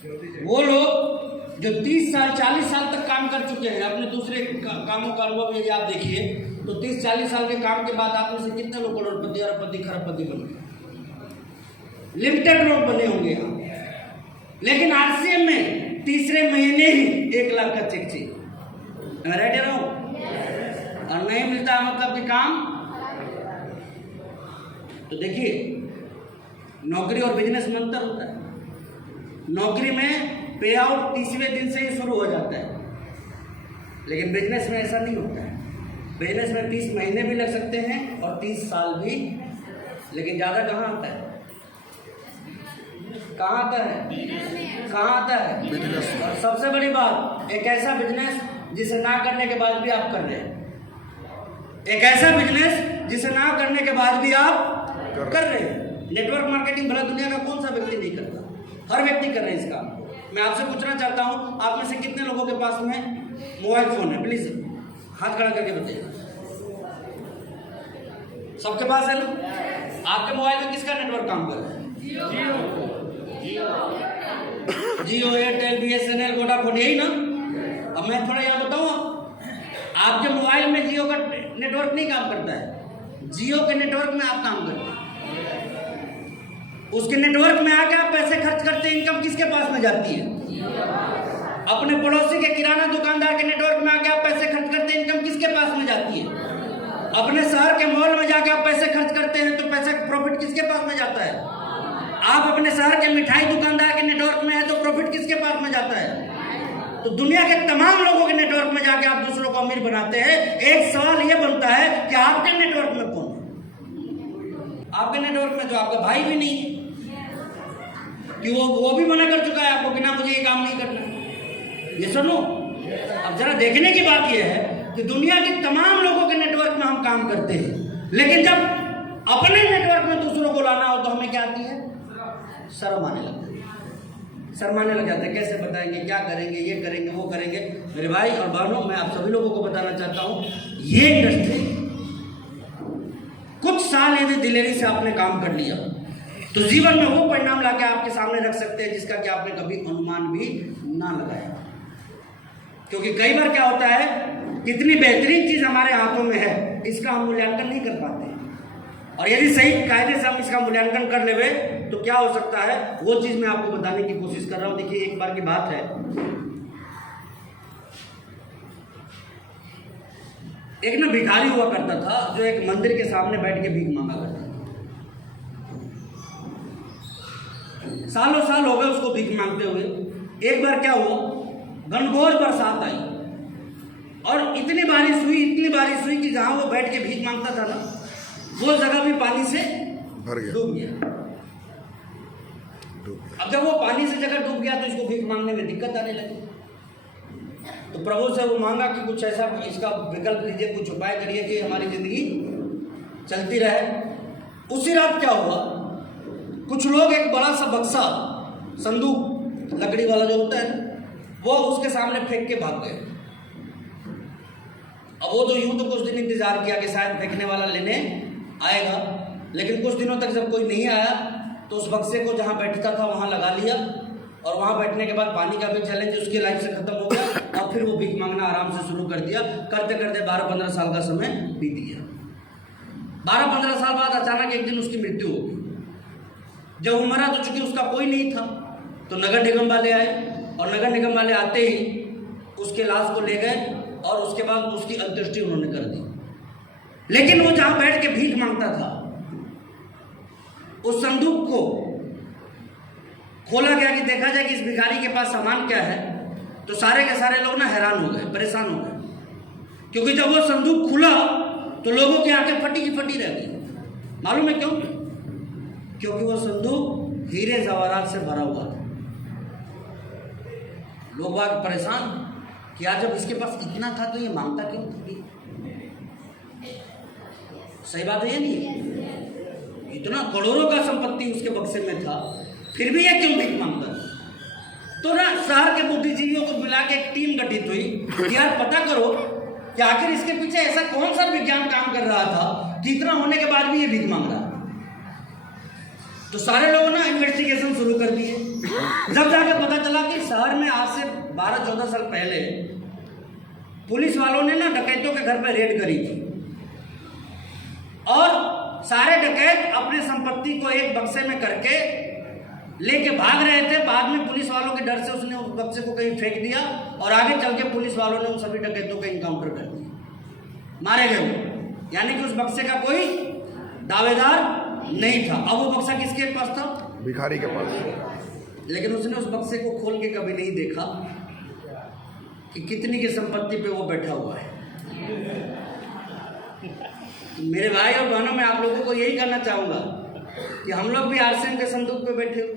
वो लोग जो 30 साल 40 साल तक काम कर चुके हैं, अपने दूसरे कामों का अनुभव यदि आप देखिए तो 30-40 साल के काम के बाद आप में से कितने लोग करोड़पति, अरबपति, खरबपति बने? लिमिटेड लोग बने होंगे यहाँ। लेकिन आरसीएम में तीसरे महीने ही 1 लाख का चेक चाहिए। राइट है और नहीं मिलता मतलब कि काम। तो देखिए, नौकरी और बिजनेस में अंतर होता है। नौकरी में पे आउट 30वें दिन से ही शुरू हो जाता है, लेकिन बिजनेस में ऐसा नहीं होता है। बिजनेस में 30 महीने भी लग सकते हैं और 30 साल भी, लेकिन ज़्यादा कहाँ आता है? कहाँ आता है? कहाँ आता है? बिजनेस। और सबसे बड़ी बात, एक ऐसा बिजनेस जिसे ना करने के बाद भी आप कर रहे हैं। एक ऐसा बिजनेस जिसे ना करने के बाद भी आप कर रहे हैं। नेटवर्क मार्केटिंग भला दुनिया का कौन सा व्यक्ति नहीं करता? हर व्यक्ति कर रहे हैं इसका। मैं आपसे पूछना चाहता हूं, आप में से कितने लोगों के पास में मोबाइल फोन है? प्लीज हाथ खड़ा करके बताइए। सबके पास है ना? आपके मोबाइल में किसका नेटवर्क काम कर रहा है? जियो, एयरटेल, बीएसएनएल, वोडाफोन, यही ना? अब मैं थोड़ा यहाँ बताऊँ, आपके मोबाइल में जियो का नेटवर्क नहीं काम करता है। जियो के नेटवर्क में आप काम करते हैं। उसके नेटवर्क में आके आप पैसे खर्च करते हैं, इनकम किसके पास में जाती है? अपने पड़ोसी के किराना दुकानदार के नेटवर्क में आके आप पैसे खर्च करते हैं, इनकम किसके पास में जाती है? अपने शहर के मॉल में जाके आप पैसे खर्च करते हैं तो पैसा प्रॉफिट किसके पास में जाता है? आप अपने शहर के मिठाई दुकानदार के नेटवर्क में है तो प्रॉफिट किसके पास में जाता है? तो दुनिया के तमाम लोगों के नेटवर्क में जाके आप दूसरों को अमीर बनाते हैं। एक सवाल यह बनता है कि आपके नेटवर्क में कौन है? आपके नेटवर्क में तो आपका भाई भी नहीं है, कि वो भी मना कर चुका है आपको कि ना मुझे ये काम नहीं करना। ये सुनो, अब जरा देखने की बात यह है कि दुनिया के तमाम लोगों के नेटवर्क में हम काम करते हैं, लेकिन जब अपने नेटवर्क में दूसरों को लाना हो तो हमें क्या आती है? शर्म आने लगती है। शर्माने लग जाते हैं, कैसे बताएंगे, क्या करेंगे, ये करेंगे, वो करेंगे। मेरे भाई और बहनों, मैं आप सभी लोगों को बताना चाहता हूं, ये इंडस्ट्री कुछ साल यदि दिलेरी से आपने काम कर लिया तो जीवन में वो परिणाम लाके आपके सामने रख सकते हैं जिसका कि आपने कभी अनुमान भी ना लगाया। क्योंकि कई बार क्या होता है, कितनी बेहतरीन चीज हमारे हाथों में है इसका हम मूल्यांकन नहीं कर पाते, और यदि सही कायदे से हम इसका मूल्यांकन कर लेवे तो क्या हो सकता है, वो चीज मैं आपको बताने की कोशिश कर रहा हूं। देखिए, एक बार की बात है, एक ना भिखारी हुआ करता था जो एक मंदिर के सामने बैठ के भीख मांगा करता था। सालों साल हो गए उसको भीख मांगते हुए। एक बार क्या हुआ, घनघोर बरसात आई और इतनी बारिश हुई कि जहां वो बैठ के भीख मांगता था ना, वो जगह भी पानी से डूब गया। अब जब वो पानी से जगह डूब गया तो इसको भीख मांगने में दिक्कत आने लगी। तो प्रभु से वो मांगा कि कुछ ऐसा इसका विकल्प लीजिए, कुछ उपाय करिए कि हमारी जिंदगी चलती रहे। उसी रात क्या हुआ, कुछ लोग एक बड़ा सा बक्सा, संदूक लकड़ी वाला जो होता है, वो उसके सामने फेंक के भाग गए। अब वो तो यूं तो कुछ दिन इंतजार किया कि शायद फेंकने वाला लेने आएगा, लेकिन कुछ दिनों तक जब कोई नहीं आया तो उस बक्से को जहां बैठता था वहां लगा लिया, और वहां बैठने के बाद पानी का भी चैलेंज उसकी लाइफ से खत्म हो गया, और फिर वो भीख मांगना आराम से शुरू कर दिया। करते करते 12-15 साल का समय बीत गया। 12-15 साल बाद अचानक एक दिन उसकी मृत्यु हो गई। जब वो मरा तो चूंकि उसका कोई नहीं था, तो नगर निगम वाले आए, और नगर निगम वाले आते ही उसके लाश को ले गए और उसके बाद उसकी अंत्येष्टि उन्होंने कर दी। लेकिन वो जहां बैठ के भीख मांगता था, उस संदूक को खोला गया कि देखा जाए कि इस भिखारी के पास सामान क्या है, तो सारे के सारे लोग ना हैरान हो गए, परेशान हो गए। क्योंकि जब वो संदूक खुला तो लोगों की आंखें फटी की फटी रह गई। मालूम है क्यों? क्योंकि वो संदूक हीरे जवाहरात से भरा हुआ था। लोग बाग परेशान कि यार जब इसके पास इतना था तो ये मांगता क्यों था? सही बात है ये नहीं? इतना करोड़ों का संपत्ति उसके बक्से में था, फिर भी ये क्यों भीख मांगता? तो ना शहर के बुद्धिजीवियों को मिला के एक टीम गठित हुई कि यार पता करो कि आखिर इसके पीछे ऐसा कौन सा विज्ञान काम कर रहा था कि इतना होने के बाद भी ये भीख मांग रहा। तो सारे लोगों ने इन्वेस्टिगेशन शुरू कर दिए। जब जाके पता चला कि शहर में आज से 12-14 साल पहले पुलिस वालों ने ना डकैतों के घर पर रेड करी थी और सारे डकैत अपने संपत्ति को एक बक्से में करके लेके भाग रहे थे। बाद में पुलिस वालों के डर से उसने उस बक्से को कहीं फेंक दिया और आगे चल के पुलिस वालों ने उन सभी डकैतों का इनकाउंटर कर दिया, मारे गए वो। यानी कि उस बक्से का कोई दावेदार नहीं था। अब वो बक्सा किसके पास था? भिखारी के पास। लेकिन उसने उस बक्से को खोल के कभी नहीं देखा कि कितनी की संपत्ति पे वो बैठा हुआ है। तो मेरे भाई और बहनों, मैं आप लोगों को यही कहना चाहूंगा कि हम लोग भी आरसीएम के संदूक पे बैठे हो।